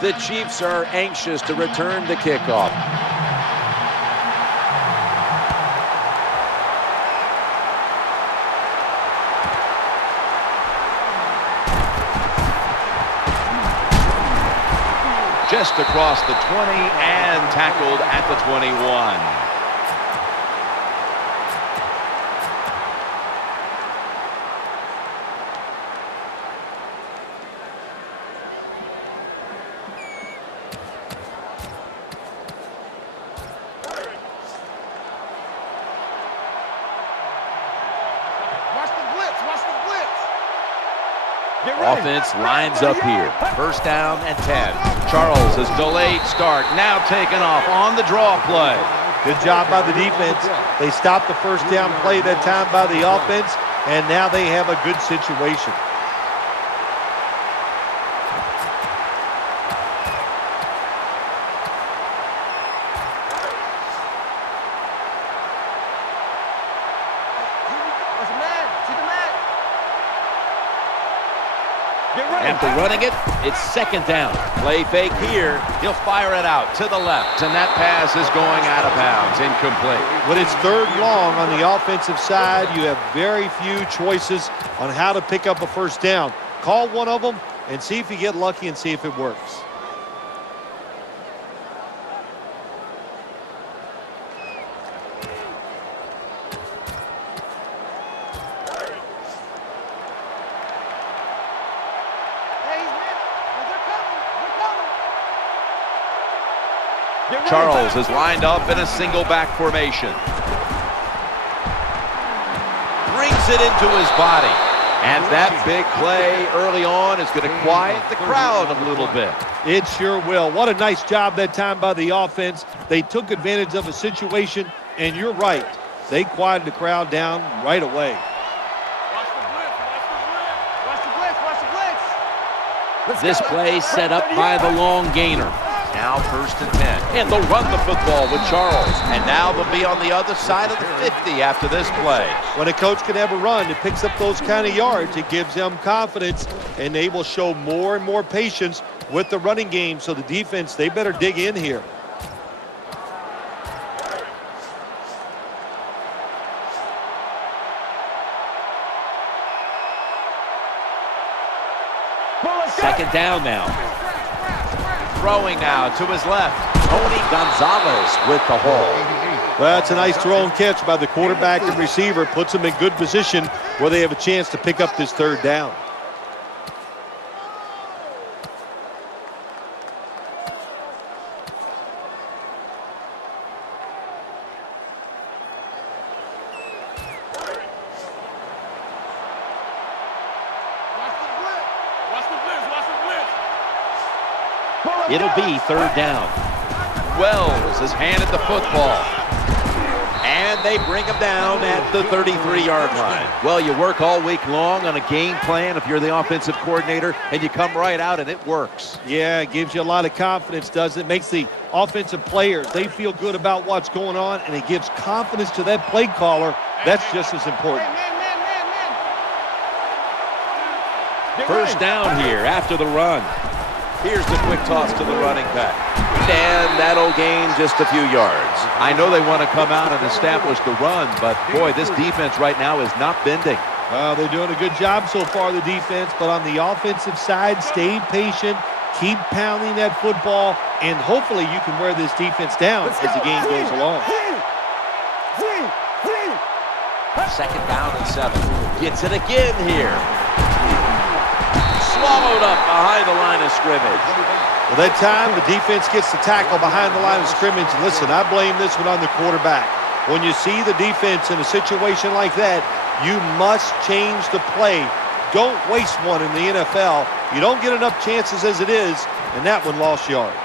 The Chiefs are anxious to return the kickoff. Just across the 20 and tackled at the 21. Offense lines up here. First down and 10. Charles has delayed start. Now taken off on the draw play. Good job by the defense. They stopped the first down play that time by the offense, and now they have a good situation. After running it, it's second down. Play fake here. He'll fire it out to the left, and that pass is going out of bounds, incomplete. When it's third long on the offensive side, you have very few choices on how to pick up a first down. Call one of them and see if you get lucky and see if it works. Charles is lined up in a single back formation. Brings it into his body. And that big play early on is going to quiet the crowd a little bit. It sure will. What a nice job that time by the offense. They took advantage of a situation, and you're right. They quieted the crowd down right away. Watch the blitz. Watch the blitz. Watch the blitz. Watch the blitz. This play set up by the long gainer. Now first and 10. And they'll run the football with Charles. And now they'll be on the other side of the 50 after this play. When a coach can have a run that picks up those kind of yards, it gives them confidence, and they will show more and more patience with the running game. So the defense, they better dig in here. Second down now. Throwing now to his left. Tony Gonzalez with the haul. Well, it's a nice throw and catch by the quarterback and receiver. Puts them in good position where they have a chance to pick up this third down. It'll be third down. Wells has handed the football. And they bring him down at the 33-yard line. Well, you work all week long on a game plan if you're the offensive coordinator, and you come right out and it works. Yeah, it gives you a lot of confidence, doesn't it? Makes the offensive players, they feel good about what's going on, and it gives confidence to that play caller. That's just as important. First down here after the run. Here's the quick toss to the running back. And that'll gain just a few yards. I know they want to come out and establish the run, but boy, this defense right now is not bending. They're doing a good job so far, the defense, but on the offensive side, stay patient, keep pounding that football, and hopefully you can wear this defense down as the game goes along. Second down and 7. Gets it again here. Swallowed up behind the line of scrimmage. Well, that time the defense gets the tackle behind the line of scrimmage. Listen, I blame this one on the quarterback. When you see the defense in a situation like that, you must change the play. Don't waste one in the NFL. You don't get enough chances as it is, and that one lost yards.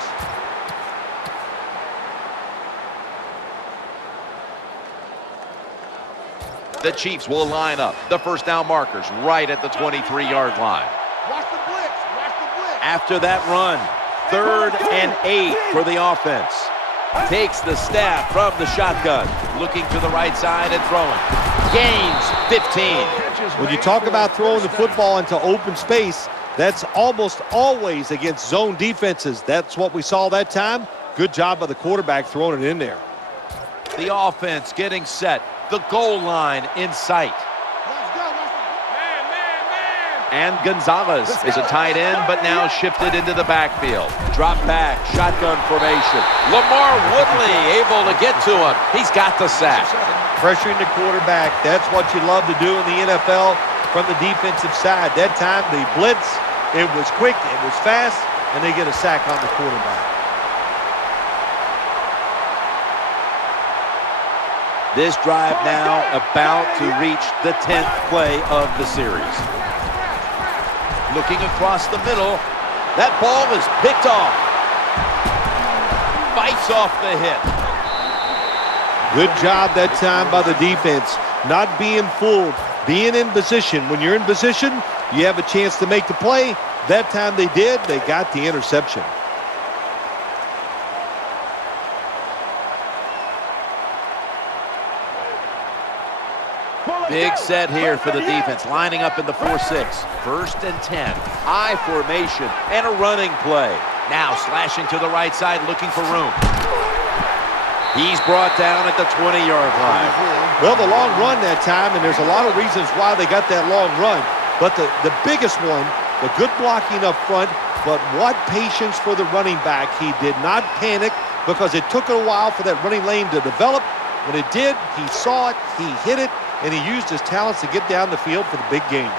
The Chiefs will line up. The first down markers right at the 23-yard line. Watch the blitz. Watch the blitz. After that run, 3rd and 8 for the offense. Takes the snap from the shotgun. Looking to the right side and throwing. Gains 15. When you talk about throwing the football into open space, That's almost always against zone defenses. That's what we saw that time. Good job by the quarterback throwing it in there. The offense getting set. The goal line in sight. And Gonzalez is a tight end, but now shifted into the backfield. Drop back, shotgun formation. Lamar Woodley able to get to him. He's got the sack. Pressuring the quarterback. That's what you love to do in the NFL from the defensive side. That time, the blitz, it was quick, it was fast, and they get a sack on the quarterback. This drive now about to reach the 10th play of the series. Looking across the middle. That ball is picked off. Fights off the hit. Good job that time by the defense. Not being fooled, being in position. When you're in position, you have a chance to make the play. That time they did. They got the interception. Big set here for the defense, lining up in the 4-6. 1st and 10. I formation and a running play. Now slashing to the right side, looking for room. He's brought down at the 20-yard line. Well, the long run that time, and there's a lot of reasons why they got that long run. But the biggest one, the good blocking up front, but what patience for the running back. He did not panic because it took a while for that running lane to develop. When it did, he saw it, he hit it, and he used his talents to get down the field for the big game.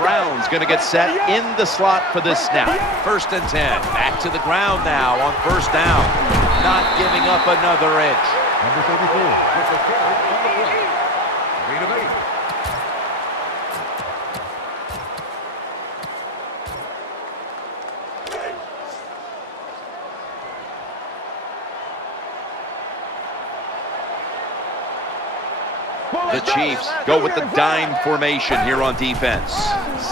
Brown's going to get set in the slot for this snap. 1st and 10. Back to the ground now on 1st down. Not giving up another inch. Number 34 with the carry on the play. Gain of 8. The Chiefs go with the dime formation here on defense.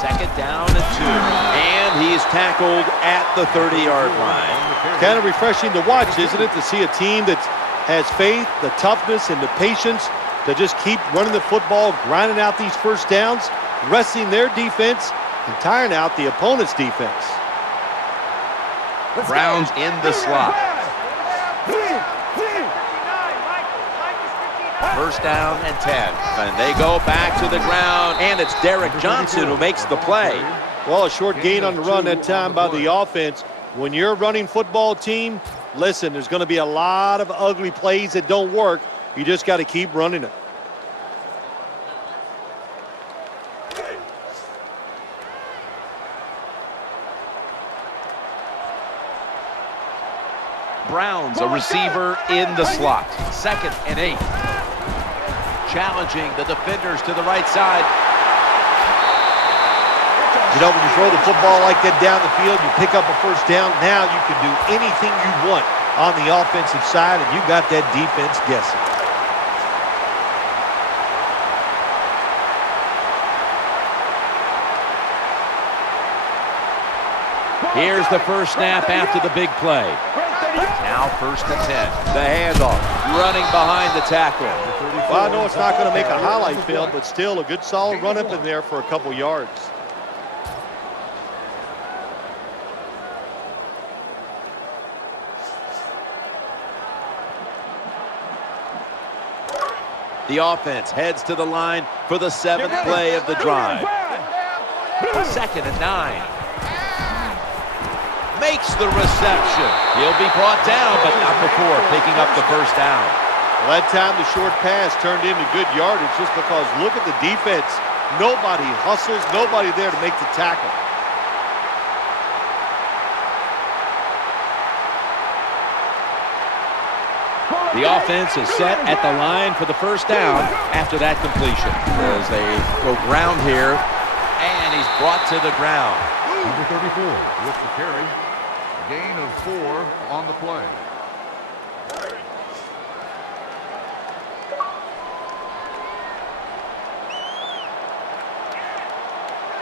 2nd down and 2. And he's tackled at the 30-yard line. Kind of refreshing to watch, isn't it, to see a team that has faith, the toughness, and the patience to just keep running the football, grinding out these 1st downs, resting their defense, and tiring out the opponent's defense. Brown's in the slot. 1st down and 10. And they go back to the ground, and it's Derek Johnson who makes the play. Well, a short gain on the run that time by the offense. When you're a running football team, listen, there's going to be a lot of ugly plays that don't work. You just got to keep running it. Brown's a receiver in the slot. 2nd and 8. Challenging the defenders to the right side. You know, when you throw the football like that down the field, you pick up a 1st down. Now you can do anything you want on the offensive side, and you got that defense guessing. Here's the first snap after the big play. Now 1st and 10. The handoff, running behind the tackle. Well, I know it's not going to make a highlight film, but still a good solid run up in there for a couple yards. The offense heads to the line for the 7th play of the drive. 2nd and 9. Makes the reception. He'll be brought down, but not before picking up the 1st down. Well, that time the short pass turned into good yardage just because look at the defense. Nobody hustles, nobody there to make the tackle. The offense is set at the line for the 1st down after that completion. As they go ground here, and he's brought to the ground. Number 34 with the carry. Gain of 4 on the play.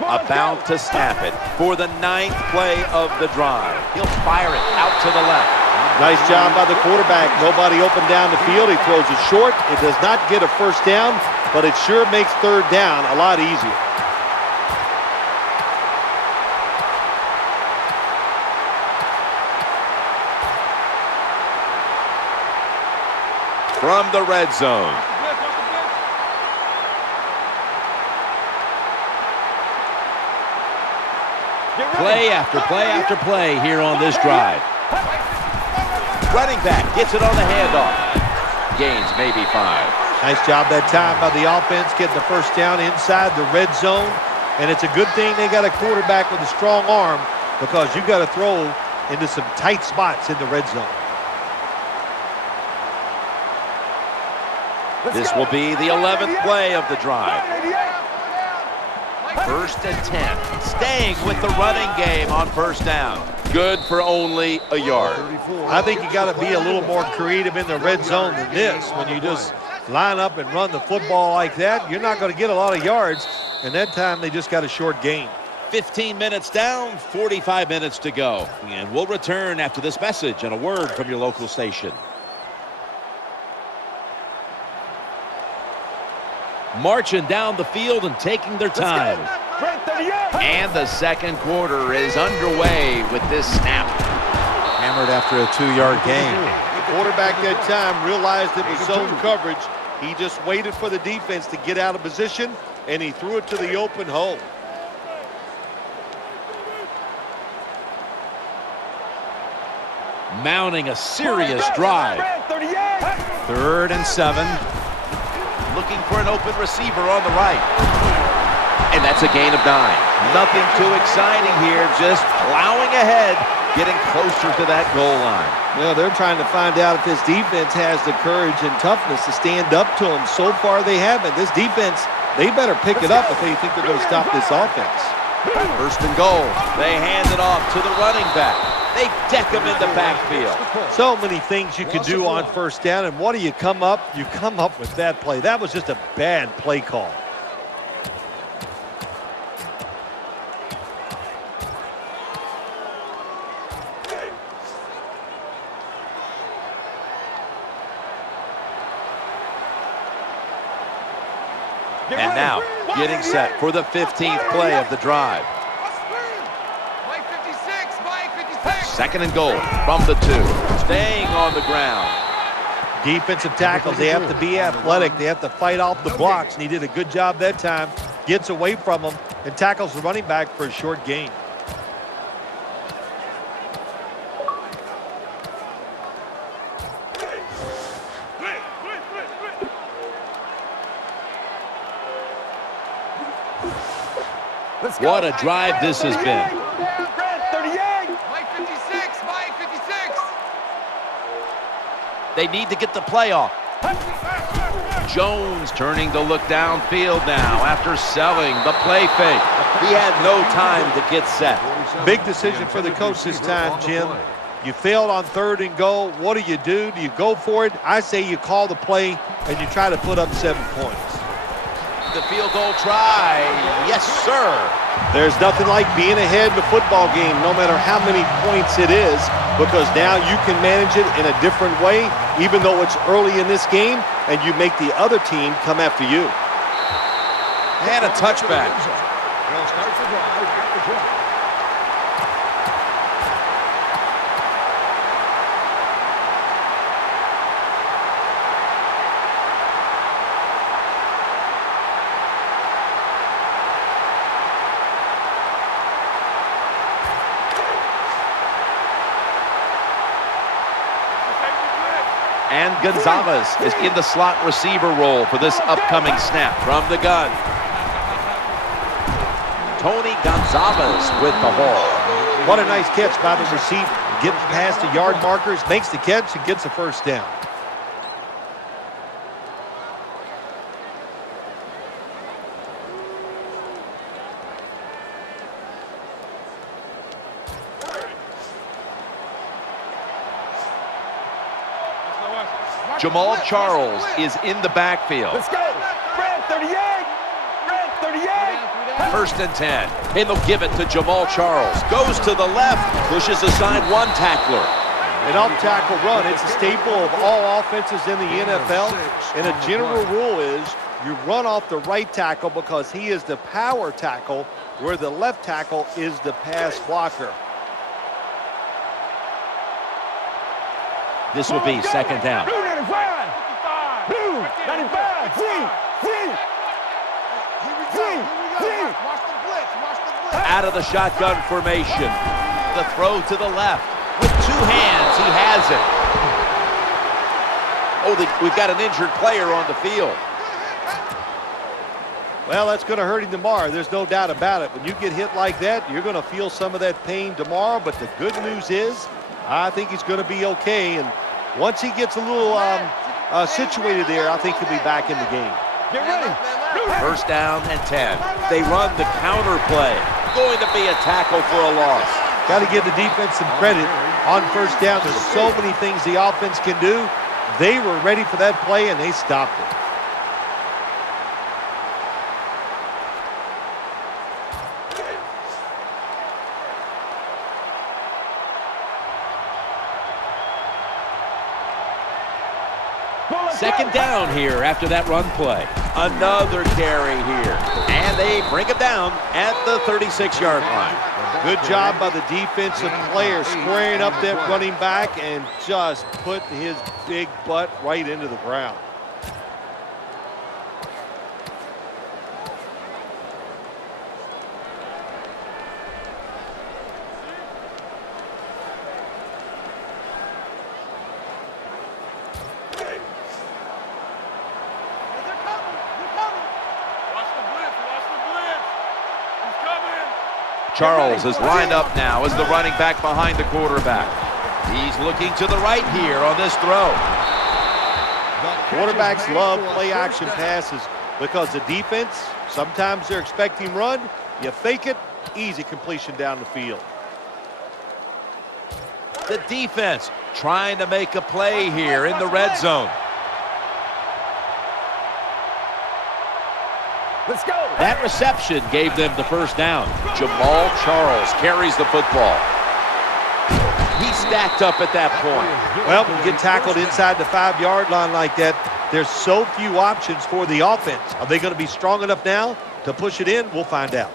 About to snap it for the 9th play of the drive. He'll fire it out to the left. Nice job by the quarterback. Nobody open down the field. He throws it short. It does not get a 1st down, but it sure makes third down a lot easier. From the red zone. Play after play after play here on this drive. Running back gets it on the handoff. Gains maybe 5. Nice job that time by the offense getting the first down inside the red zone. And it's a good thing they got a quarterback with a strong arm, because you got to throw into some tight spots in the red zone. This will be the 11th play of the drive. 1st and 10. Staying with the running game on first down. Good for only a yard. I think you got to be a little more creative in the red zone than this. When you just line up and run the football like that, you're not going to get a lot of yards. And that time they just got a short gain. 15 minutes down, 45 minutes to go. And we'll return after this message and a word from your local station. Marching down the field and taking their time. And the second quarter is underway with this snap. Hammered after a 2-yard gain. The quarterback that time realized it was zone coverage. He just waited for the defense to get out of position, and he threw it to the open hole. Mounting a serious drive. 3rd and 7. Looking for an open receiver on the right. And that's a gain of 9. Nothing too exciting here, just plowing ahead, getting closer to that goal line. Well, they're trying to find out if this defense has the courage and toughness to stand up to them. So far, they haven't. This defense, they better pick it up if they think they're going to stop this offense. 1st and goal. They hand it off to the running back. They deck him in the backfield. So many things you could do on first down, and what do you come up? You come up with that play. That was just a bad play call. And now, getting set for the 15th play of the drive. 2nd and goal from the 2. Staying on the ground. Defensive tackles, they have to be athletic. They have to fight off the blocks, and he did a good job that time. Gets away from them and tackles the running back for a short gain. What a drive this has been. They need to get the play off. Jones turning to look downfield now after selling the play fake. He had no time to get set. Big decision for the coach this time, Jim. You failed on 3rd and goal. What do? Do you go for it? I say you call the play and you try to put up 7 points. The field goal try. Yes, sir. There's nothing like being ahead in a football game, no matter how many points it is, because now you can manage it in a different way, even though it's early in this game, and you make the other team come after you. And a touchback. And Gonzalez is in the slot receiver role for this upcoming snap from the gun. Tony Gonzalez with the haul. What a nice catch by the receiver. Getting past the yard markers, makes the catch, and gets the first down. Jamal Charles is in the backfield. Let's go. Brad, 38. Brad, 38. 1st and 10. And they'll give it to Jamal Charles. Goes to the left. Pushes aside one tackler. An off-tackle run, it's a staple of all offenses in the NFL. And a general rule is You run off the right tackle because he is the power tackle, where the left tackle is the pass blocker. This will be second down. Blue 95. Blue 95. See. Here we go. Watch the blitz. Watch the blitz. Out of the shotgun formation. The throw to the left. With two hands, he has it. Oh, we've got an injured player on the field. Well, that's going to hurt him tomorrow. There's no doubt about it. When you get hit like that, you're going to feel some of that pain tomorrow. But the good news is, I think he's going to be okay. And once he gets a little situated there, I think he'll be back in the game. Get ready. First down and 10. They run the counter play. Going to be a tackle for a loss. Got to give the defense some credit on first down. There's so many things the offense can do. They were ready for that play, and they stopped it. Second down here after that run play. Another carry here. And they bring him down at the 36-yard line. Good job by the defensive player squaring up that running back and just put his big butt right into the ground. Charles is lined up now as the running back behind the quarterback. He's looking to the right here on this throw. Quarterbacks love play-action passes because the defense, sometimes they're expecting run. You fake it, easy completion down the field. The defense trying to make a play here in the red zone. Let's go. That reception gave them the first down. Jamal Charles carries the football. He stacked up at that point. Well, when you get tackled inside the 5-yard line like that, there's so few options for the offense. Are they going to be strong enough now to push it in? We'll find out.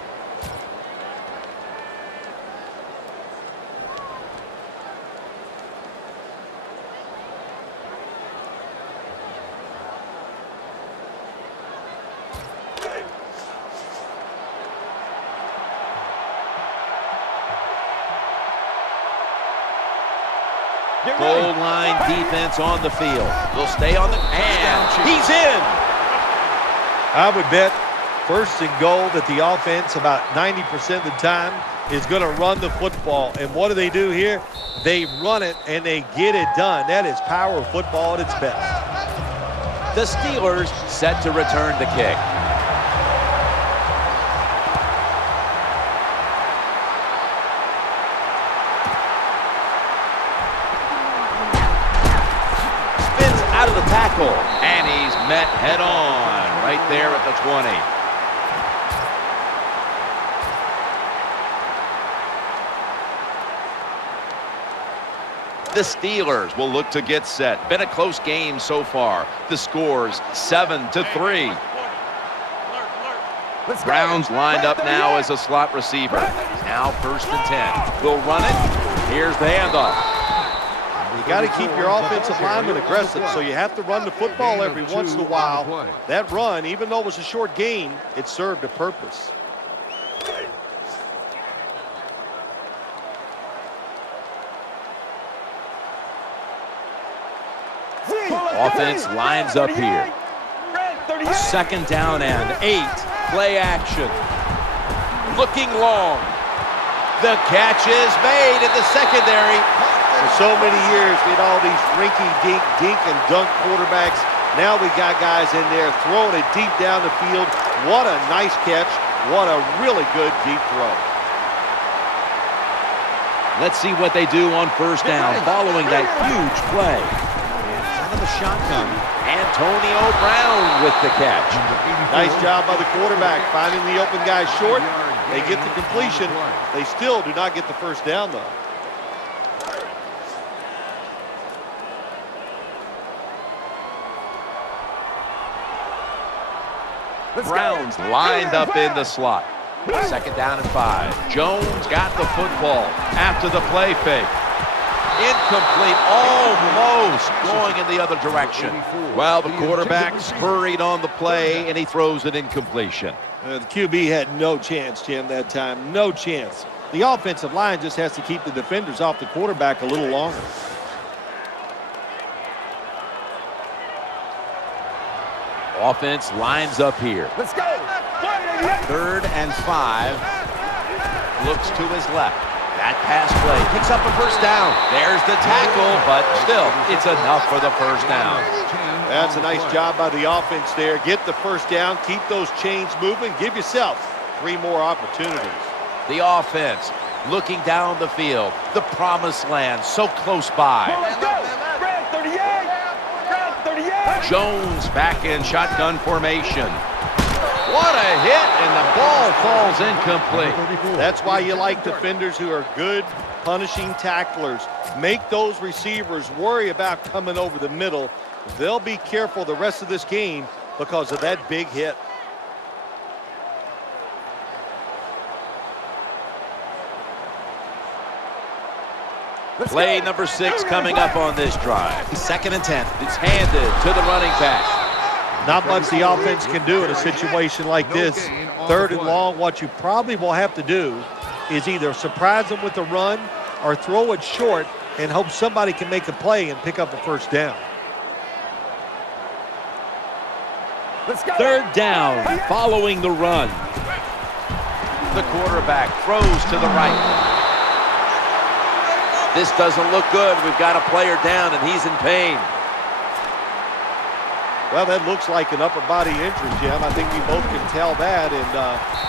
Goal line defense on the field. They'll stay on the, and he's in. I would bet first and goal that the offense about 90% of the time is going to run the football. And what do here? They run it and they get it done. That is power football at its best. The Steelers set to return the kick. Out of the tackle, and he's met head on right there at the 20. The Steelers will look to get set. Been a close game so far. The score's 7-3. Browns lined up now as a slot receiver. Now first and 10. We'll run it. Here's the handoff. You got to keep your offensive lineman aggressive, so you have to run the football every once in a while. That run, even though it was a short gain, it served a purpose. Offense lines up here. Second down and 8. Play action. Looking long. The catch is made in the secondary. For so many years, we had all these rinky-dink, dink and dunk quarterbacks. Now we got guys in there throwing it deep down the field. What a nice catch. What a really good deep throw. Let's see what they do on first down following that huge play. Out of the shotgun. Antonio Brown with the catch. Nice job by the quarterback finding the open guy short. They get the completion. They still do not get the first down, though. Browns lined up in the slot. 2nd down and 5. Jones got the football after the play fake. Incomplete, almost going in the other direction. Well, the quarterback's hurried on the play, and he throws an incompletion. The QB had no chance, Jim, that time. No chance. The offensive line just has to keep the defenders off the quarterback a little longer. Offense lines up here. Let's go. 3rd and 5. Looks to his left. That pass play picks up a first down. There's the tackle, but still, it's enough for the first down. That's a nice job by the offense there. Get the first down, keep those chains moving, give yourself 3 more opportunities. The offense looking down the field. The promised land so close by. Let's go. Red 38. Red 38. Jones back in shotgun formation. What a hit, and the ball falls incomplete. That's why you like defenders who are good punishing tacklers. Make those receivers worry about coming over the middle. They'll be careful the rest of this game because of that big hit. Play number 6 coming up on this drive. 2nd and 10. It's handed to the running back. Not much the offense can do in a situation like this. 3rd and long, what you probably will have to do is either surprise them with a run or throw it short and hope somebody can make a play and pick up a first down. Let's go. 3rd down following the run. The quarterback throws to the right. This doesn't look good. We've got a player down, and he's in pain. Well, that looks like an upper body injury, Jim. I think we both can tell that. And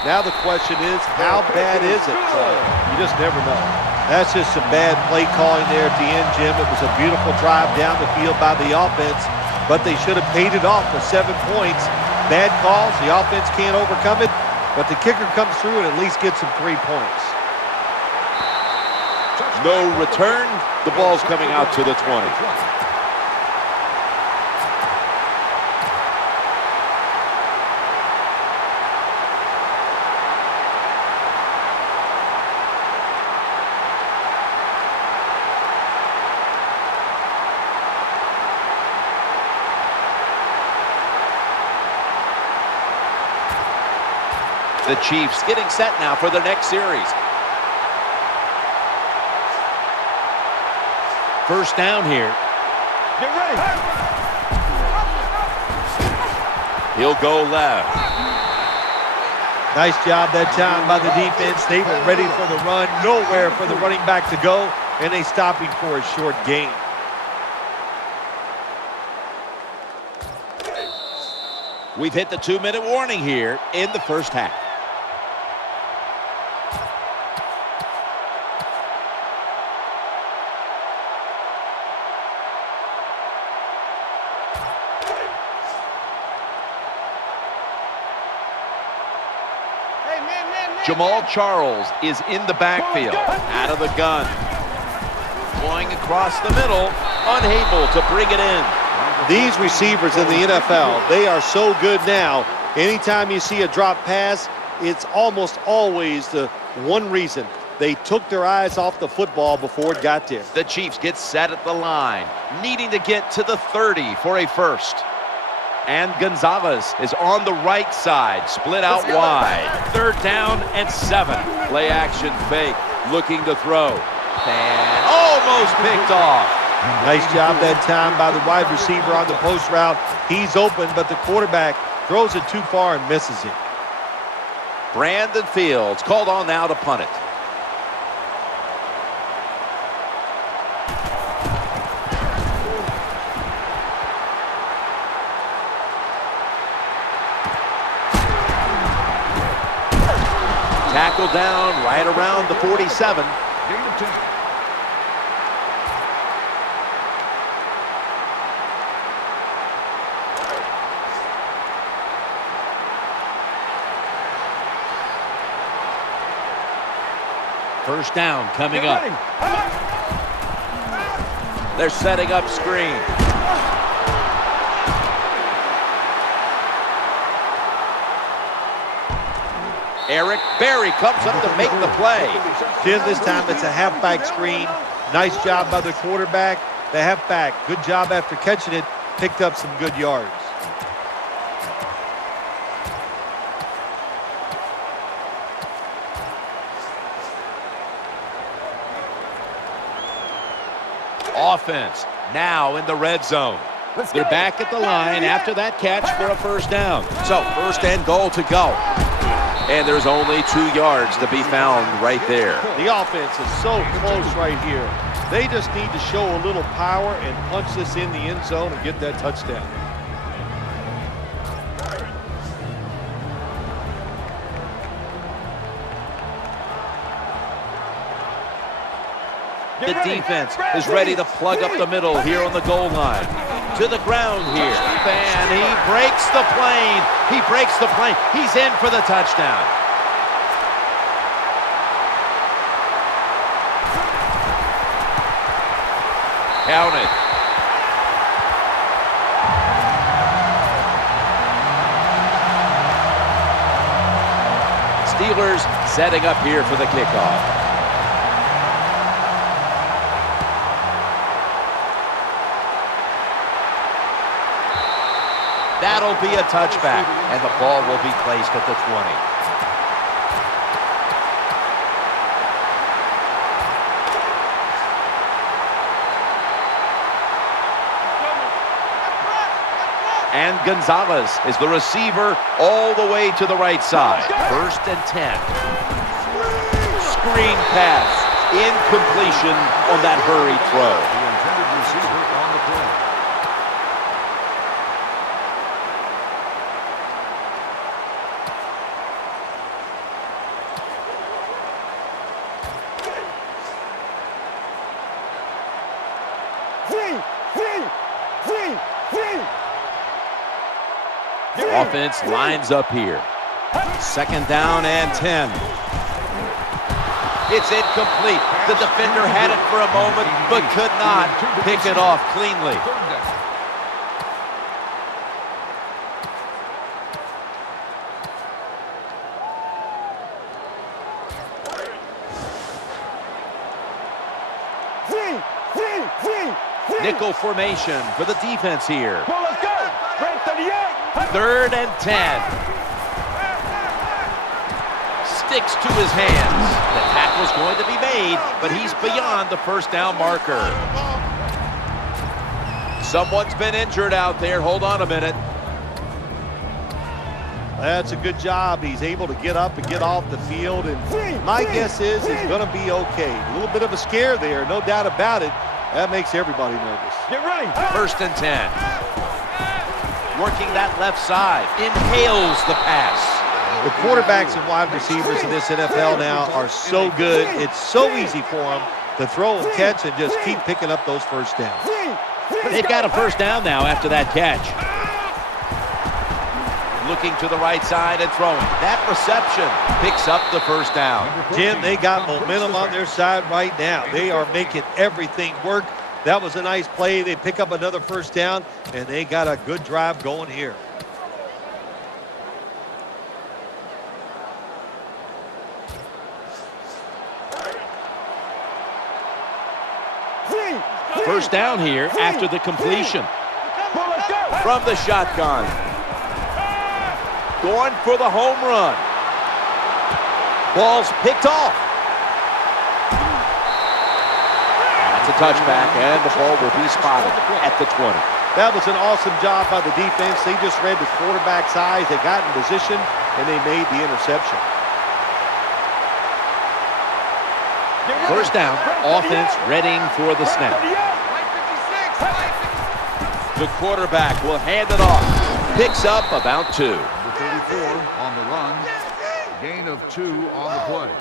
now the question is, how bad is it? You just never know. That's just some bad play calling there at the end, Jim. It was a beautiful drive down the field by the offense, but they should have paid it off with 7 points. Bad calls. The offense can't overcome it, but the kicker comes through and at least gets them 3 points. No return. The ball's coming out to the 20. The Chiefs getting set now for the next series. 1st down here. Get ready. He'll go left. Nice job that time by the defense. They were ready for the run. Nowhere for the running back to go, and they stopped him for a short gain. We've hit the 2-minute warning here in the first half. Jamal Charles is in the backfield, out of the gun. Going across the middle, unable to bring it in. These receivers in the NFL, they are so good now. Anytime you see a drop pass, it's almost always the one reason. They took their eyes off the football before it got there. The Chiefs get set at the line, needing to get to the 30 for a first. And Gonzalez is on the right side, split out wide. 3rd down and 7. Play action fake, looking to throw. And almost picked off. Nice job that time by the wide receiver on the post route. He's open, but the quarterback throws it too far and misses it. Brandon Fields called on now to punt it. Tackled down right around the 47. First down coming up. They're setting up screen. Eric Berry comes up to make the play. Jim, this time it's a halfback screen. Nice job by the quarterback. The halfback, good job after catching it, picked up some good yards. Offense now in the red zone. They're back at the line after that catch for a first down. So first and goal to go. And there's only 2 yards to be found right there. The offense is so close right here. They just need to show a little power and punch this in the end zone and get that touchdown. The defense is ready to plug up the middle here on the goal line. To the ground here. And he breaks the plane. He breaks the plane. He's in for the touchdown. Counted. Steelers setting up here for the kickoff. That'll be a touchback, and the ball will be placed at the 20. And Gonzalez is the receiver all the way to the right side. First and 10. Screen pass. Incompletion on that hurried throw. The intended receiver on the play. Offense lines up here. Second down and 10. It's incomplete. The defender had it for a moment, but could not pick it off cleanly. Nickel formation for the defense here. Third and 10. Sticks to his hands. The tackle's going to be made, but he's beyond the first down marker. Someone's been injured out there. Hold on a minute. That's a good job. He's able to get up and get off the field, and my guess is he's going to be okay. A little bit of a scare there, no doubt about it. That makes everybody nervous. Get ready. First and 10. Working that left side. Inhales the pass. The quarterbacks and wide receivers in this NFL now are so good. It's so easy for them to throw and catch and just keep picking up those first downs. They've got a first down now after that catch. Looking to the right side and throwing. That reception picks up the first down. Jim, they got momentum on their side right now. They are making everything work. That was a nice play. They pick up another first down, and they got a good drive going here. First down here after the completion. From the shotgun. Going for the home run. Ball's picked off. That's a touchback, and the ball will be spotted at the 20. That was an awesome job by the defense. They just read the quarterback's eyes. They got in position, and they made the interception. First down, offense readying for the snap. The quarterback will hand it off. Picks up about 2. Number 34 on the run. Gain of 2 on the play.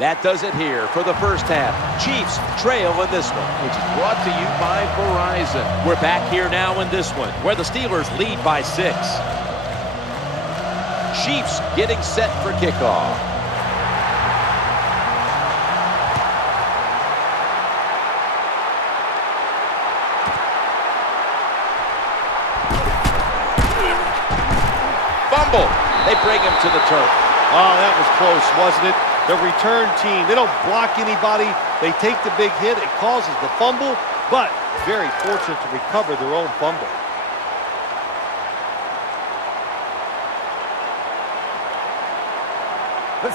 That does it here for the first half. Chiefs trail in this one, which is brought to you by Verizon. We're back here now in this one, where the Steelers lead by 6. Chiefs getting set for kickoff. Fumble. They bring him to the turf. Oh, that was close, wasn't it? The return team, they don't block anybody. They take the big hit. It causes the fumble, but very fortunate to recover their own fumble.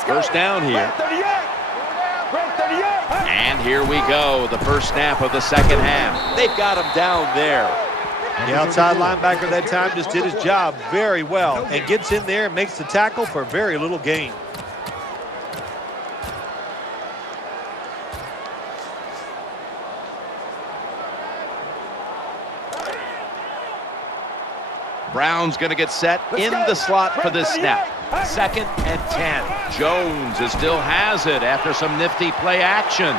First down here. And here we go, the first snap of the second half. They've got him down there. The outside linebacker that time just did his job very well and gets in there and makes the tackle for very little gain. Brown's going to get set in the slot for this snap. 2nd and 10. Jones still has it after some nifty play action.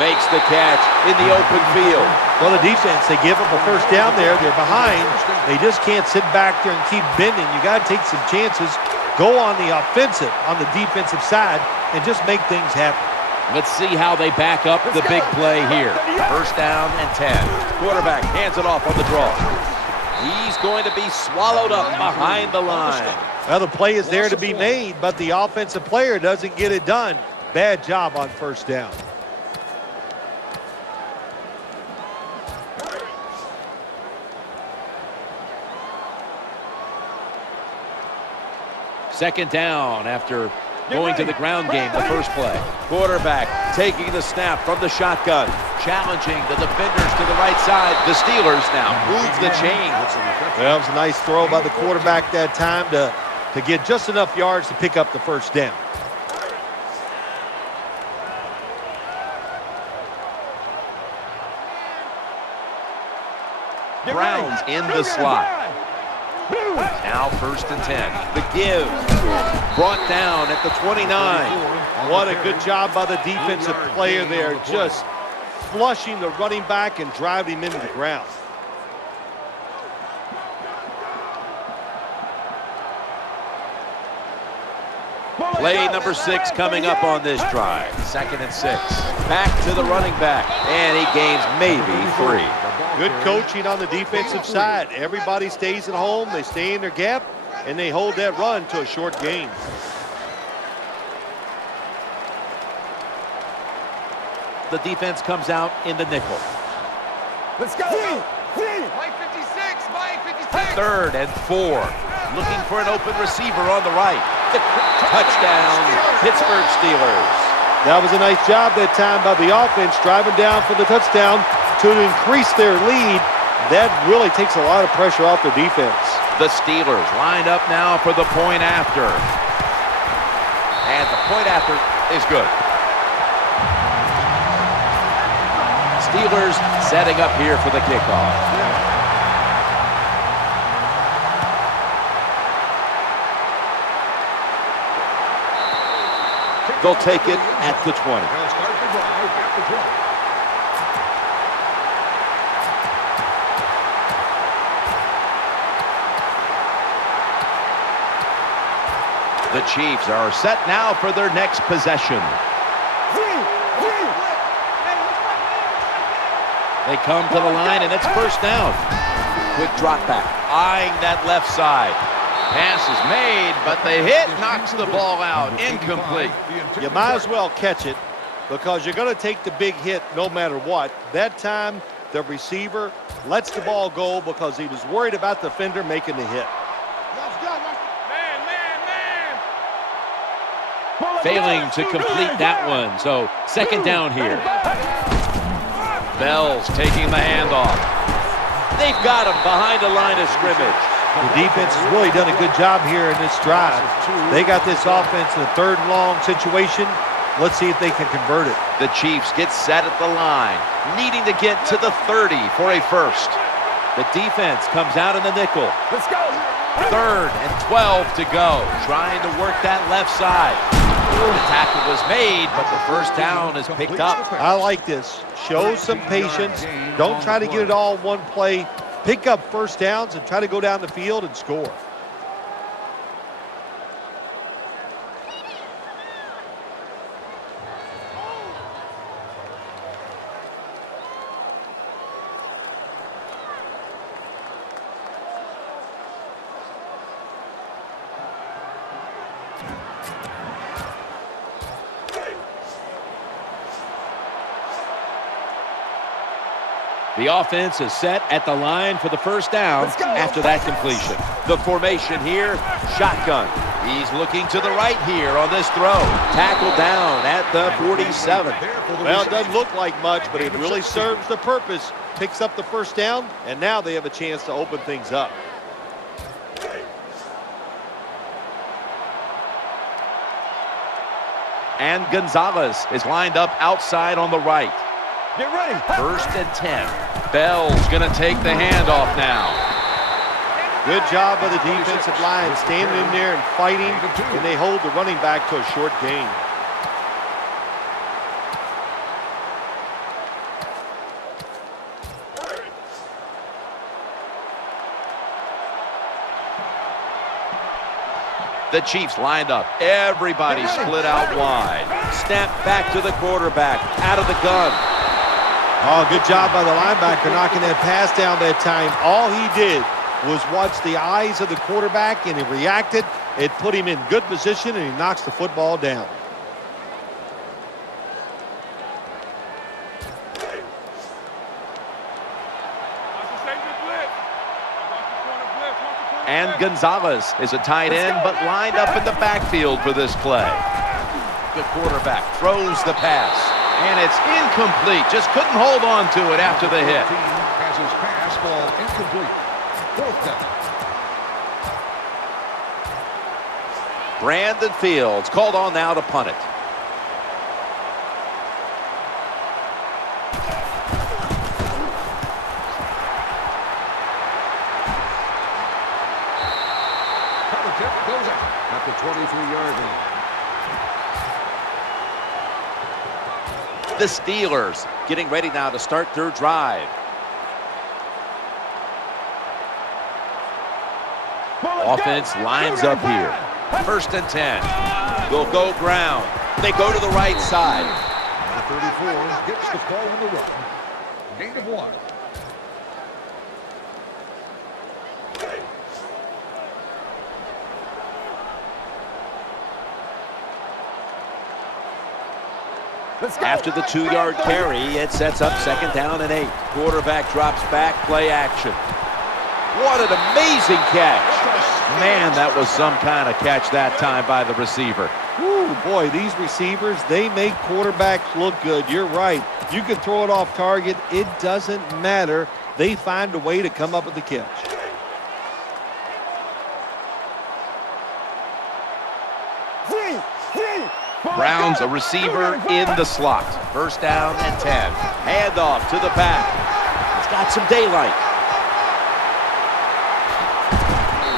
Makes the catch in the open field. Well, the defense, they give up a first down there. They're behind. They just can't sit back there and keep bending. You got to take some chances. Go on the offensive, on the defensive side, and just make things happen. Let's see how they back up the big play here. First down and 10. Quarterback hands it off on the draw. He's going to be swallowed up behind the line. Well, the play is there to be made, but the offensive player doesn't get it done. Bad job on first down. Second down after going to the ground game the first play. Quarterback taking the snap from the shotgun, challenging the defenders to the right side. The Steelers now move the chains. Well, it was a nice throw by the quarterback that time to get just enough yards to pick up the first down. Browns in the slot. Now 1st and 10. The give. Brought down at the 29. What a good job by the defensive player there. Just flushing the running back and driving him into the ground. Play number 6 coming up on this drive. 2nd and 6. Back to the running back. And he gains maybe 3. Good coaching on the defensive side. Everybody stays at home. They stay in their gap, and they hold that run to a short gain. The defense comes out in the nickel. Let's go. Mike 56, Mike 56. 3rd and 4. Looking for an open receiver on the right. Touchdown, Pittsburgh Steelers. That was a nice job that time by the offense, driving down for the touchdown to increase their lead. That really takes a lot of pressure off the defense. The Steelers lined up now for the point after. And the point after is good. Steelers setting up here for the kickoff. They'll take it at the 20. The Chiefs are set now for their next possession. They come to the line, and it's first down. Quick drop back, eyeing that left side. Pass is made, but the hit knocks the ball out. Incomplete. You might as well catch it because you're going to take the big hit no matter what. That time, the receiver lets the ball go because he was worried about the defender making the hit. Failing to complete that one, so second down here. Bell's taking the handoff. They've got him behind the line of scrimmage. The defense has really done a good job here in this drive. They got this offense in a 3rd and long situation. Let's see if they can convert it. The Chiefs get set at the line, needing to get to the 30 for a first. The defense comes out in the nickel. Let's go. 3rd and 12 to go. Trying to work that left side. The tackle was made, but the first down is picked up. I like this. Show some patience. Don't try to get it all in one play. Pick up first downs and try to go down the field and score. The offense is set at the line for the first down after that completion. The formation here, shotgun. He's looking to the right here on this throw. Tackle down at the 47. Well, it doesn't look like much, but it really serves the purpose. Picks up the first down, and now they have a chance to open things up. And Gonzalez is lined up outside on the right. Get ready. First and 10. Bell's going to take the handoff now. Good job by the defensive line, standing in there and fighting, and they hold the running back to a short gain. The Chiefs lined up. Everybody split out wide. Snap back to the quarterback. Out of the gun. Oh, good job by the linebacker knocking that pass down that time. All he did was watch the eyes of the quarterback, and he reacted. It put him in good position, and he knocks the football down. And Gonzalez is a tight end, but lined up in the backfield for this play. The quarterback throws the pass, and it's incomplete. Just couldn't hold on to it after the hit. Passes pass, ball incomplete. Fourth down. Brandon Fields called on now to punt it. Goes out at the 23-yard line. The Steelers getting ready now to start their drive. Offense lines up here. First and 10. Will go ground. They go to the right side. Number 34 gets the ball on the run. Gain of 1. After the 2-yard carry, it sets up second down and 8. Quarterback drops back, play action. What an amazing catch. Man, that was some kind of catch that time by the receiver. Woo, boy, these receivers, they make quarterbacks look good. You're right. You can throw it off target. It doesn't matter. They find a way to come up with the catch. Brown's a receiver in the slot. First down and 10. Handoff to the back. It's got some daylight.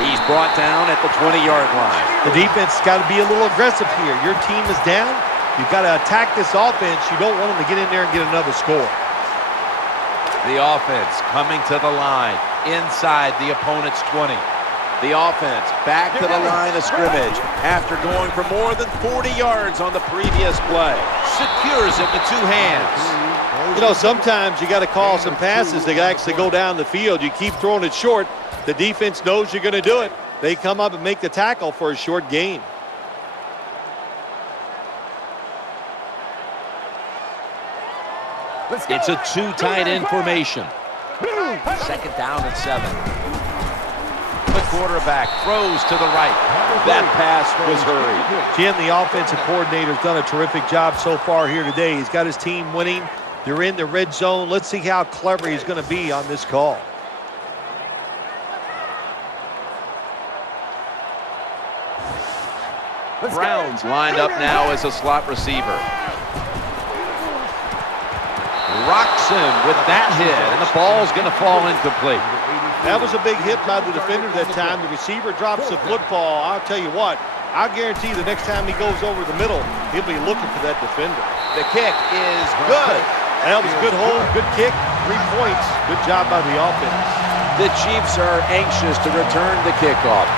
He's brought down at the 20-yard line. The defense has got to be a little aggressive here. Your team is down. You've got to attack this offense. You don't want them to get in there and get another score. The offense coming to the line inside the opponent's 20. The offense back to the line of scrimmage after going for more than 40 yards on the previous play. Secures it with 2 hands. You know, sometimes you got to call some passes that actually go down the field. You keep throwing it short. The defense knows you're going to do it. They come up and make the tackle for a short gain. It's a 2 tight end formation. Second down and 7. The quarterback throws to the right. That pass was hurried. Jim, the offensive coordinator, has done a terrific job so far here today. He's got his team winning. They're in the red zone. Let's see how clever he's going to be on this call. Brown's lined up now as a slot receiver. Rocks him with that hit, and the ball's going to fall incomplete. That was a big hit by the defender that time. The receiver drops the football. I'll tell you what, I guarantee the next time he goes over the middle, he'll be looking for that defender. The kick is good. That was a good hold, good kick, 3 points. Good job by the offense. The Chiefs are anxious to return the kickoff.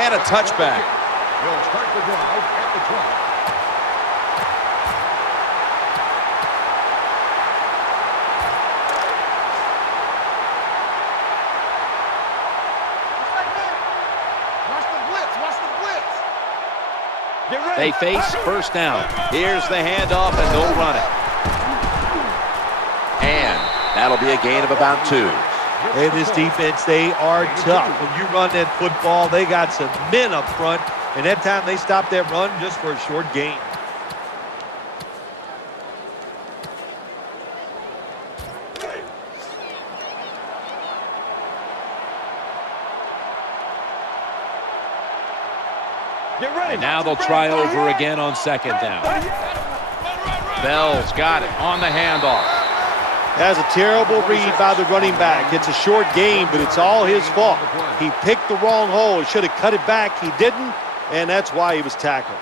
And a touchback. He'll start the drive at the 20. They face first down. Here's the handoff, and they'll run it. And that'll be a gain of about 2. Hey, this defense, they are tough. When you run that football, they got some men up front, and that time they stopped that run just for a short gain. And now they'll try over again on second down. Bell's got it on the handoff. That's a terrible read by the running back. It's a short game, but it's all his fault. He picked the wrong hole. He should have cut it back. He didn't, and that's why he was tackled.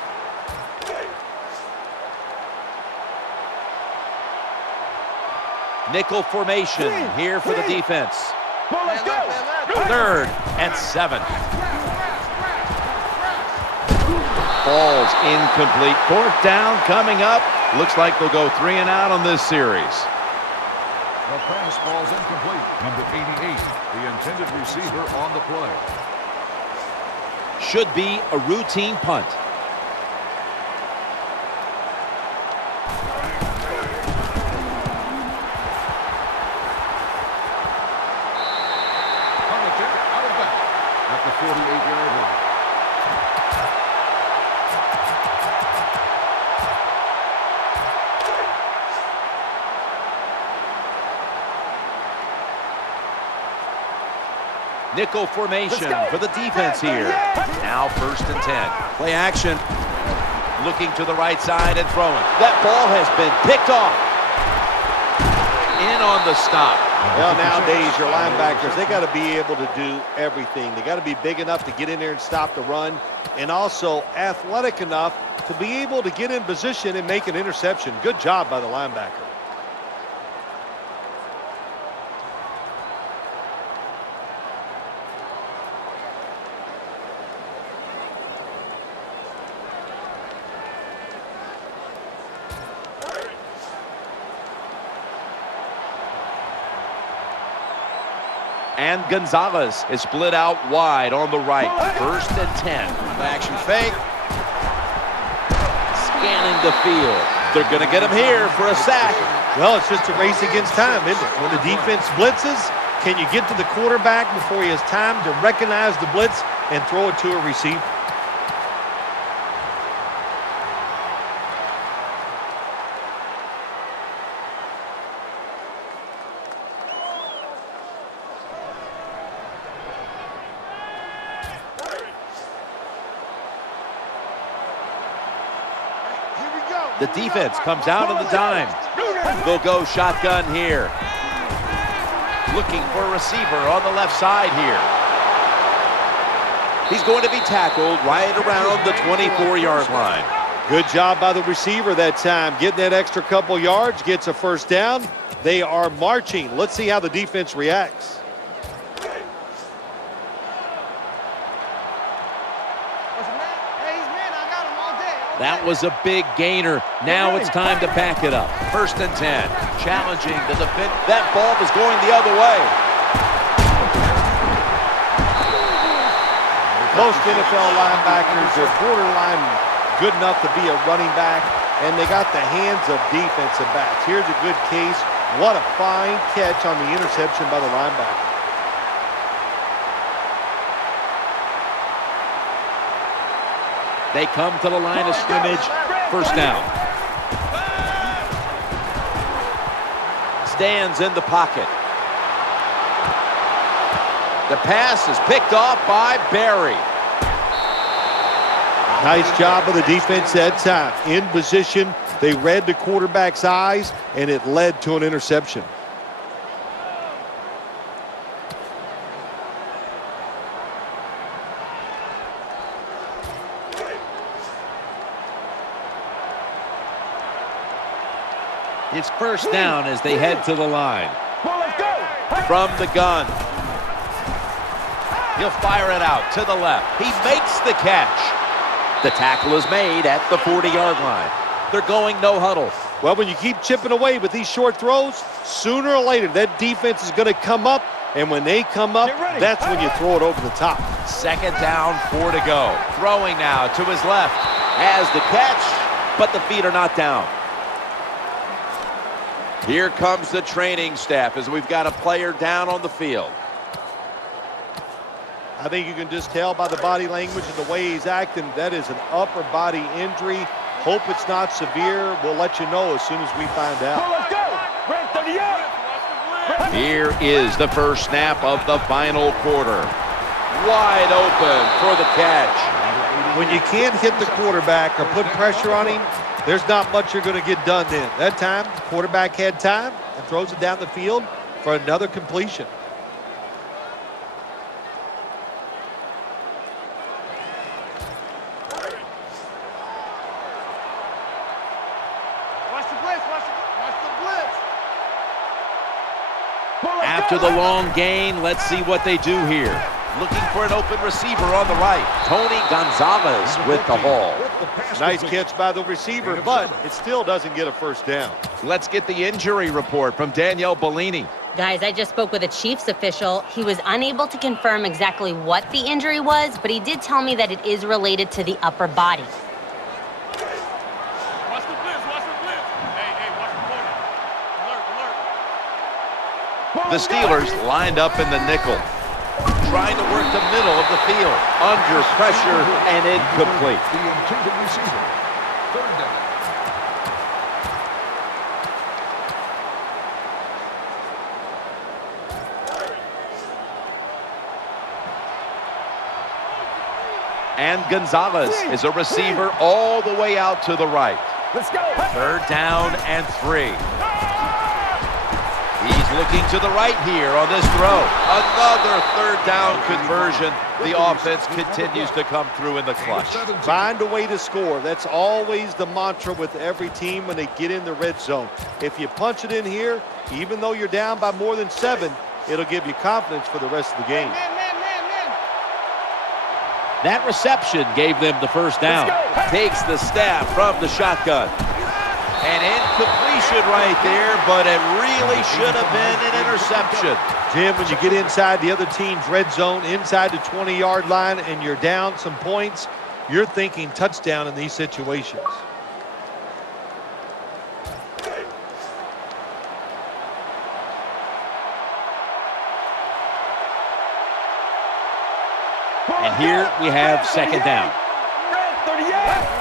Nickel formation here for the defense. 3rd and 7. Ball's incomplete. 4th down coming up. Looks like they'll go 3 and out on this series. The pass ball's incomplete. Number 88, the intended receiver on the play. Should be a routine punt. On the kick, out of bounds at the 48-yard line. Nickel formation for the defense here. Now 1st and 10. Play action. Looking to the right side and throwing. That ball has been picked off. In on the stop. Well, nowadays, your linebackers, they got to be able to do everything. They got to be big enough to get in there and stop the run, and also athletic enough to be able to get in position and make an interception. Good job by the linebacker. And Gonzalez is split out wide on the right. 1st and 10. Action fake. Scanning the field. They're going to get him here for a sack. Well, it's just a race against time, isn't it? When the defense blitzes, can you get to the quarterback before he has time to recognize the blitz and throw it to a receiver? The defense comes out on the dime. They'll go shotgun here. Looking for a receiver on the left side here. He's going to be tackled right around the 24-yard line. Good job by the receiver that time. Getting that extra couple yards, gets a 1st down. They are marching. Let's see how the defense reacts. That was a big gainer. Now it's time to back it up. 1st and 10. Challenging the defense. That ball was going the other way. Most NFL linebackers are borderline good enough to be a running back, and they got the hands of defensive backs. Here's a good case. What a fine catch on the interception by the linebacker. They come to the line of scrimmage. 1st down. Stands in the pocket. The pass is picked off by Barry. Nice job of the defense that time. In position, they read the quarterback's eyes, and it led to an interception. It's first down as they head to the line. Well, let's go. From the gun. He'll fire it out to the left. He makes the catch. The tackle is made at the 40-yard line. They're going no huddle. Well, when you keep chipping away with these short throws, sooner or later that defense is going to come up, and when they come up, that's when you throw it over the top. Second down, 4 to go. Throwing now to his left. Has the catch, but the feet are not down. Here comes the training staff as we've got a player down on the field. I think you can just tell by the body language and the way he's acting, that is an upper body injury. Hope it's not severe. We'll let you know as soon as we find out. Well, let's go. Red 38. Here is the first snap of the final quarter. Wide open for the catch. When you can't hit the quarterback or put pressure on him, there's not much you're going to get done then. That time, the quarterback had time and throws it down the field for another completion. After the long gain, let's see what they do here. Looking for an open receiver on the right. Tony Gonzalez with the haul. Nice catch by the receiver, but it still doesn't get a first down. Let's get the injury report from Danielle Bellini. Guys, I just spoke with a Chiefs official. He was unable to confirm exactly what the injury was, but he did tell me that it is related to the upper body. Watch the blitz. Watch the blitz. Hey, watch the corner. Alert. The Steelers lined up in the nickel, trying to work the middle of the field. Under pressure and incomplete. The intended receiver. Third down. And Gonzalez is a receiver all the way out to the right. Let's go. Third down and 3. He's looking to the right here on this throw. Another third down conversion. The offense continues to come through in the clutch. Find a way to score. That's always the mantra with every team when they get in the red zone. If you punch it in here, even though you're down by more than 7, it'll give you confidence for the rest of the game. That reception gave them the first down. Takes the snap from the shotgun. An incompletion right there, but it really should have been an interception. Jim, when you get inside the other team's red zone, inside the 20-yard line, and you're down some points, you're thinking touchdown in these situations. And here we have second down. Red 38.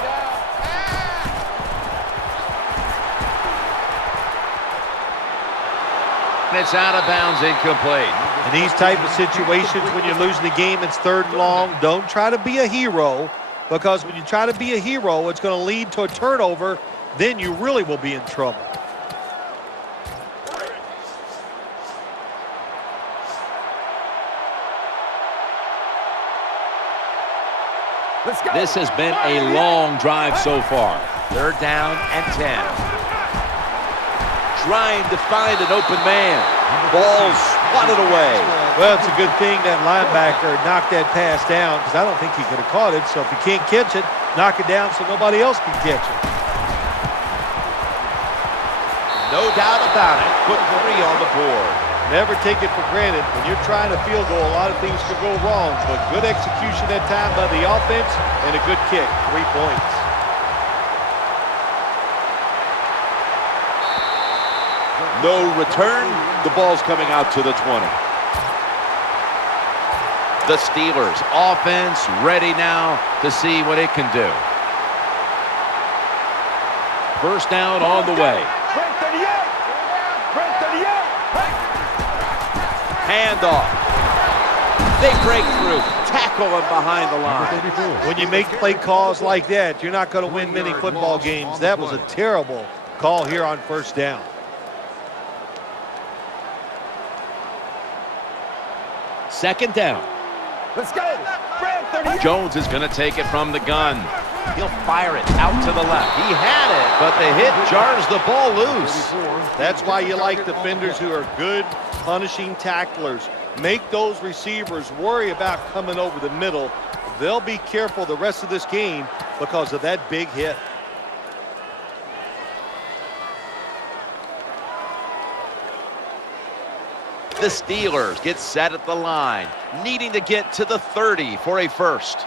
And it's out of bounds, incomplete. In these type of situations, when you're losing the game, it's third and long. Don't try to be a hero, because when you try to be a hero, it's going to lead to a turnover. Then you really will be in trouble. This has been a long drive so far. Third down and 10. Trying to find an open man. Ball swatted away. Well, it's a good thing that linebacker knocked that pass down, because I don't think he could have caught it. So if he can't catch it, knock it down so nobody else can catch it. No doubt about it. Put 3 on the board. Never take it for granted. When you're trying to field goal, a lot of things could go wrong, but good execution that time by the offense and a good kick. 3 points. No return. The ball's coming out to the 20. The Steelers offense ready now to see what it can do. First down on the way. Red 38. Red 38. Handoff. They break through. Tackle him behind the line. When you make play calls like that, you're not going to win many football games. That was a terrible call here on first down. Second down. Let's go. Red 38. Jones is going to take it from the gun. He'll fire it out to the left. He had it, but the hit jars the ball loose. That's why you like defenders who are good punishing tacklers. Make those receivers worry about coming over the middle. They'll be careful the rest of this game because of that big hit. The Steelers get set at the line, needing to get to the 30 for a first.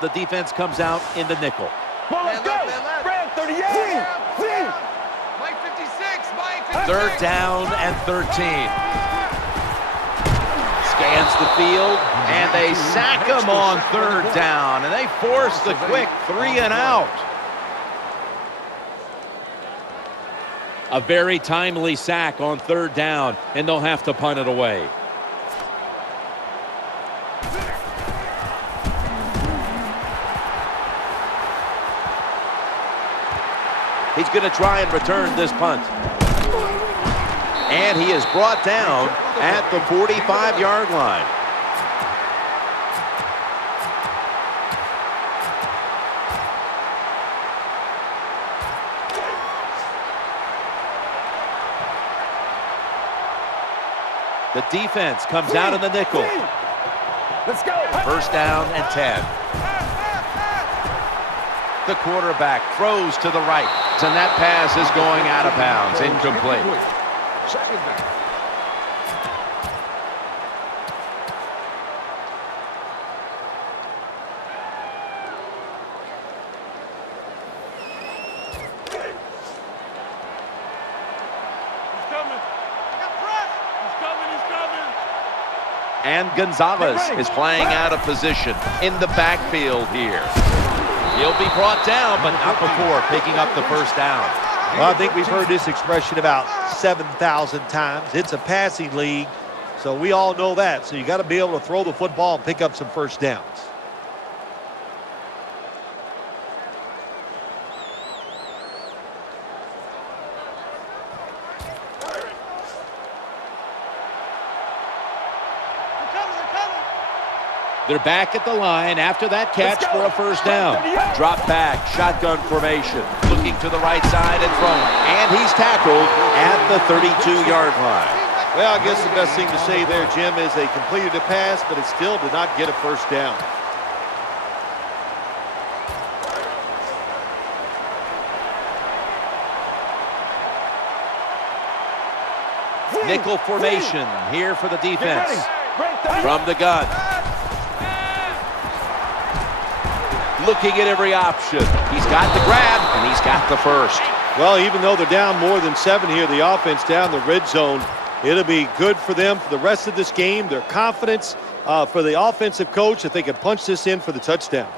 The defense comes out in the nickel. Let's go. Brad, 38. Mike 56. Mike 56. Third down and 13. Scans the field, and they sack him on third down, and they force the quick 3 and out. A very timely sack on third down, and they'll have to punt it away. He's going to try and return this punt. And he is brought down at the 45-yard line. The defense comes out in the nickel. Let's go. First down and 10. The quarterback throws to the right, and that pass is going out of bounds, incomplete. Second down. And Gonzalez is playing out of position in the backfield here. He'll be brought down, but not before picking up the first down. Well, I think we've heard this expression about 7,000 times. It's a passing league, so we all know that. So you got to be able to throw the football and pick up some first downs. They're back at the line after that catch for a first down. Drop back, shotgun formation, looking to the right side and throwing. And he's tackled at the 32-yard line. Well, I guess the best thing to say there, Jim, is they completed a pass, but it still did not get a first down. Nickel formation here for the defense. From the gun. Looking at every option. He's got the grab, and he's got the first. Well, even though they're down more than 7 here, the offense down the red zone, it'll be good for them for the rest of this game. Their confidence for the offensive coach that they can punch this in for the touchdown.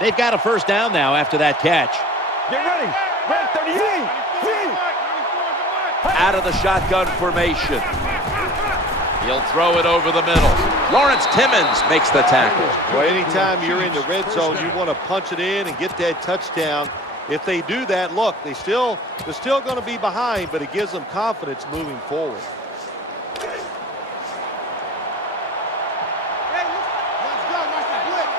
They've got a first down now after that catch. Get ready. Red 38. Out of the shotgun formation. He'll throw it over the middle. Lawrence Timmons makes the tackle. Well, anytime you're in the red zone, you want to punch it in and get that touchdown. If they do that, look, they're still going to be behind, but it gives them confidence moving forward.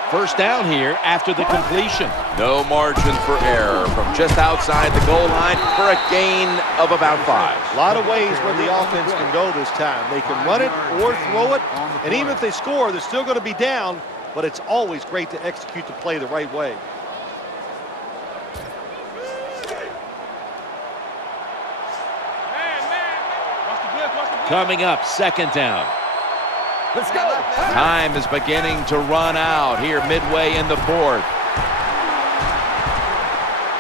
First down here after the completion. No margin for error from just outside the goal line for a gain of about 5. A lot of ways where the offense can go this time. They can run it or throw it, and even if they score, they're still going to be down, but it's always great to execute the play the right way. Coming up, second down. Let's go. Time is beginning to run out here midway in the fourth.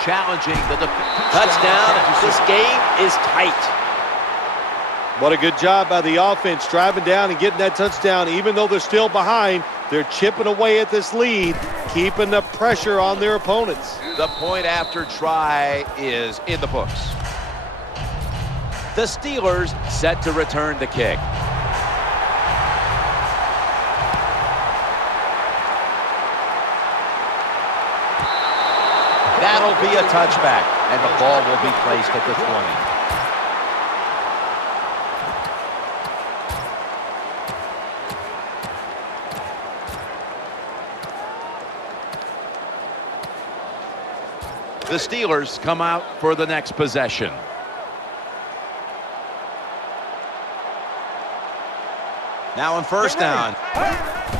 Challenging the touchdown. This game is tight. What a good job by the offense driving down and getting that touchdown. Even though they're still behind, they're chipping away at this lead, keeping the pressure on their opponents. The point after try is in the books. The Steelers set to return the kick. That'll be a touchback, and the ball will be placed at the 20. The Steelers come out for the next possession. Now on first down.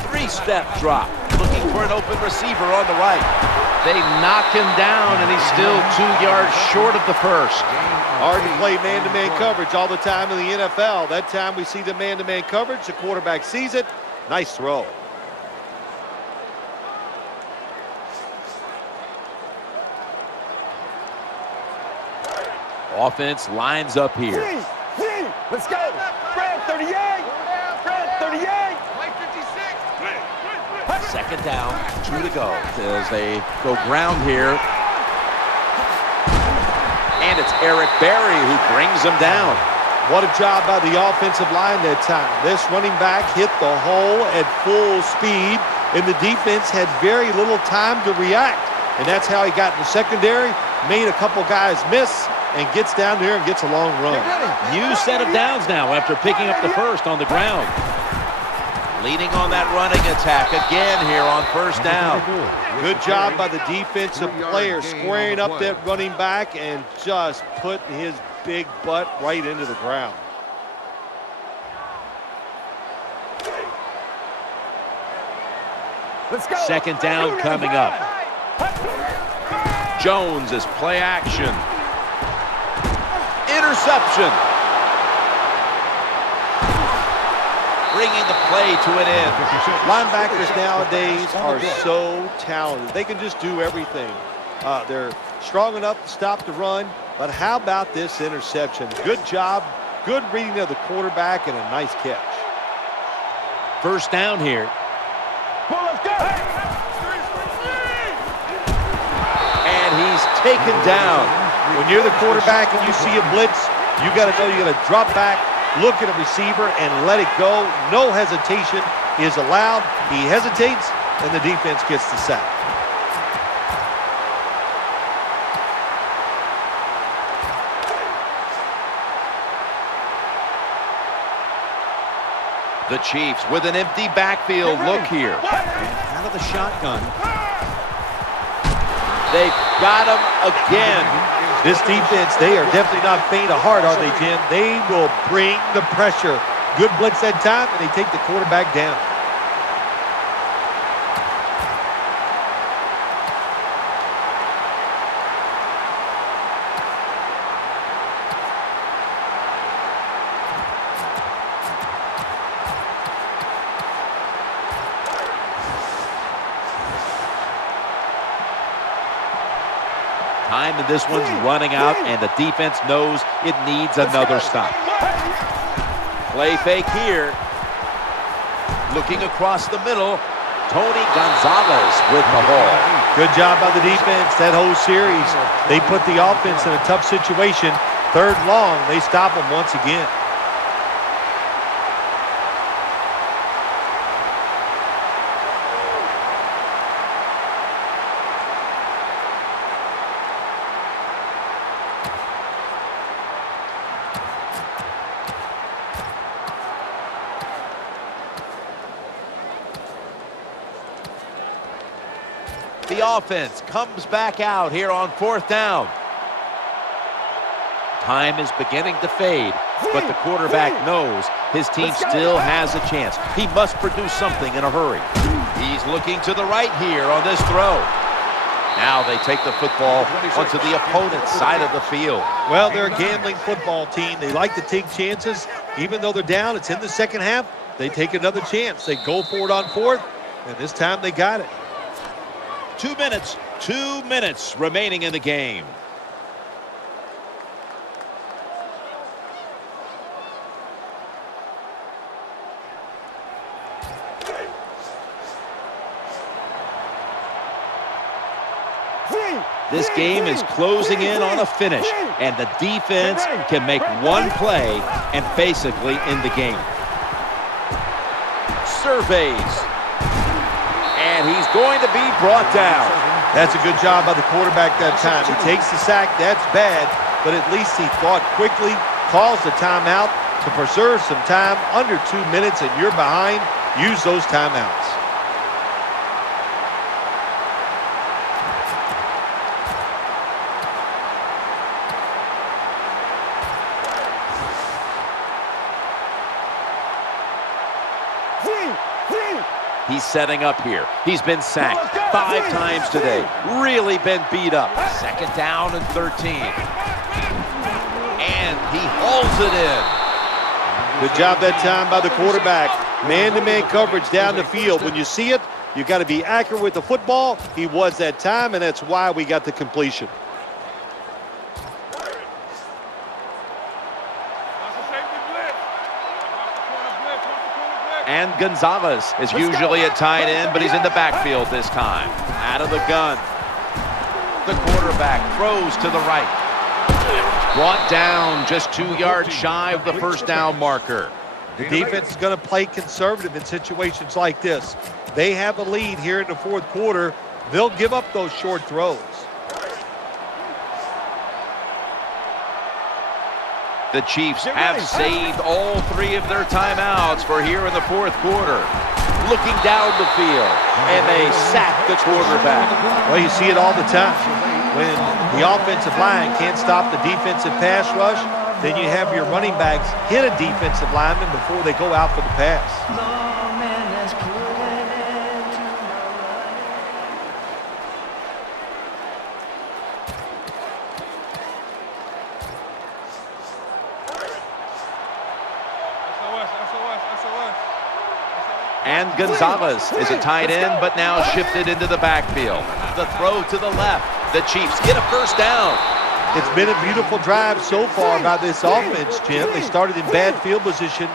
Three-step drop. Looking for an open receiver on the right. They knock him down, and he's still 2 yards short of the first. Hard to play man-to-man coverage all the time in the NFL. That time we see the man-to-man coverage. The quarterback sees it. Nice throw. Offense lines up here. Let's go. Fred, 38. Fred, 38. Play 56. Second down, 2 to go as they go ground here. And it's Eric Berry who brings them down. What a job by the offensive line that time. This running back hit the hole at full speed, and the defense had very little time to react. And that's how he got in the secondary, made a couple guys miss, and gets down there and gets a long run. New set of downs now after picking up the first on the ground. Leading on that running attack again here on first down. Good job by the defensive player squaring up that running back and just putting his big butt right into the ground. Let's go. Second down coming up. Jones is play action. Interception. Bringing the play to an end. Linebackers nowadays are so talented. They can just do everything. They're strong enough to stop the run, but how about this interception? Good job, good reading of the quarterback, and a nice catch. First down here. Well, let's go. And he's taken down. When you're the quarterback and you see a blitz, you got to know you got to drop back, look at a receiver, and let it go. No hesitation is allowed. He hesitates, and the defense gets the sack. The Chiefs with an empty backfield look here. Out of the shotgun. They've got him again. This defense, they are definitely not faint of heart, are they, Jim? They will bring the pressure. Good blitz that time, and they take the quarterback down. Time in this one's running out, and the defense knows it needs another stop. Play fake here. Looking across the middle, Tony Gonzalez with the ball. Good job by the defense that whole series. They put the offense in a tough situation. Third long, they stop them once again. The offense comes back out here on fourth down. Time is beginning to fade, but the quarterback knows his team still has a chance. He must produce something in a hurry. He's looking to the right here on this throw. Now they take the football onto the opponent's side of the field. Well, they're a gambling football team. They like to take chances. Even though they're down, it's in the second half, they take another chance. They go for it on fourth, and this time they got it. 2 minutes remaining in the game. This game is closing in on a finish, and the defense can make one play and basically end the game. Surveys. And he's going to be brought down. That's a good job by the quarterback that time. He takes the sack. That's bad, but at least he thought quickly, calls the timeout to preserve some time. Under 2 minutes and you're behind, use those timeouts. He's setting up here. He's been sacked 5 times today. Really been beat up. 2nd down and 13. And he hauls it in. Good job that time by the quarterback. Man-to-man coverage down the field. When you see it, you got to be accurate with the football. He was that time, and that's why we got the completion. And Gonzalez is usually a tight end, but he's in the backfield this time. Out of the gun. The quarterback throws to the right. Brought down just 2 yards shy of the first down marker. The defense is going to play conservative in situations like this. They have a lead here in the 4th quarter. They'll give up those short throws. The Chiefs have saved all 3 of their timeouts for here in the 4th quarter. Looking down the field, and they sack the quarterback. Well, you see it all the time. When the offensive line can't stop the defensive pass rush, then you have your running backs hit a defensive lineman before they go out for the pass. And Gonzalez is a tight end, but now shifted into the backfield. The throw to the left. The Chiefs get a first down. It's been a beautiful drive so far by this offense, Jim. They started in bad field position.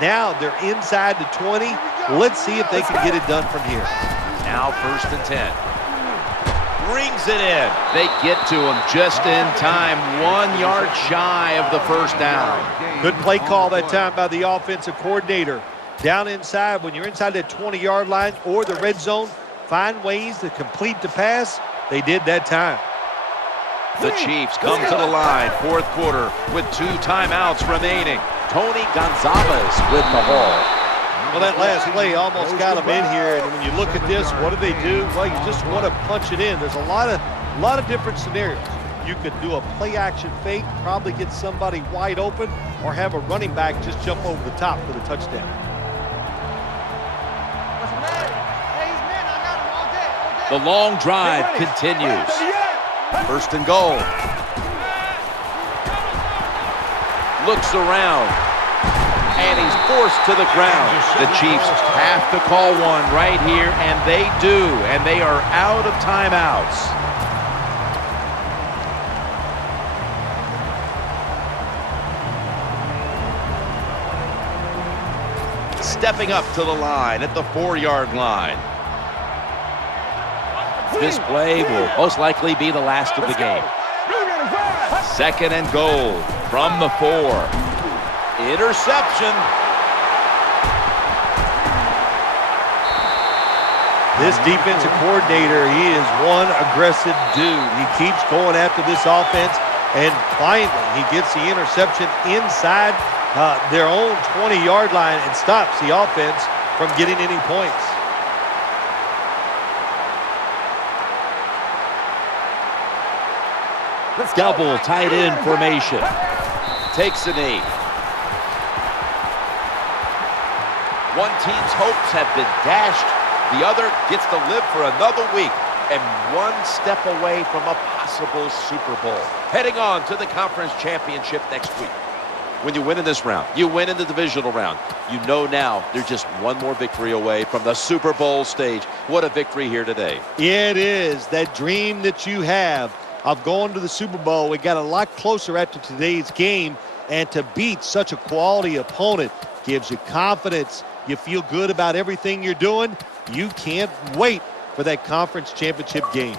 Now they're inside the 20. Let's see if they can get it done from here. Now 1st and 10. Brings it in. They get to him just in time. 1 yard shy of the first down. Good play call that time by the offensive coordinator. Down inside, when you're inside that 20-yard line or the red zone, find ways to complete the pass. They did that time. The Chiefs come to the line, 4th quarter, with 2 timeouts remaining. Tony Gonzalez with the haul. Well, that last play almost got them in here, and when you look at this, what do they do? Well, you just want to punch it in. There's a lot of different scenarios. You could do a play-action fake, probably get somebody wide open, or have a running back just jump over the top for the touchdown. The long drive continues. 1st and goal. Looks around. And he's forced to the ground. The Chiefs have to call one right here, and they do. And they are out of timeouts. Stepping up to the line at the 4-yard line. This play will most likely be the last of the game. 2nd and goal from the 4. Interception. This defensive coordinator, he is one aggressive dude. He keeps going after this offense, and finally he gets the interception inside their own 20-yard line and stops the offense from getting any points. Double tight end formation. Takes a knee. One team's hopes have been dashed. The other gets to live for another week and 1 step away from a possible Super Bowl. Heading on to the conference championship next week. When you win in this round, you win in the divisional round. You know now they're just 1 more victory away from the Super Bowl stage. What a victory here today. It is that dream that you have of going to the Super Bowl. We got a lot closer after today's game, and to beat such a quality opponent gives you confidence. You feel good about everything you're doing. You can't wait for that conference championship game.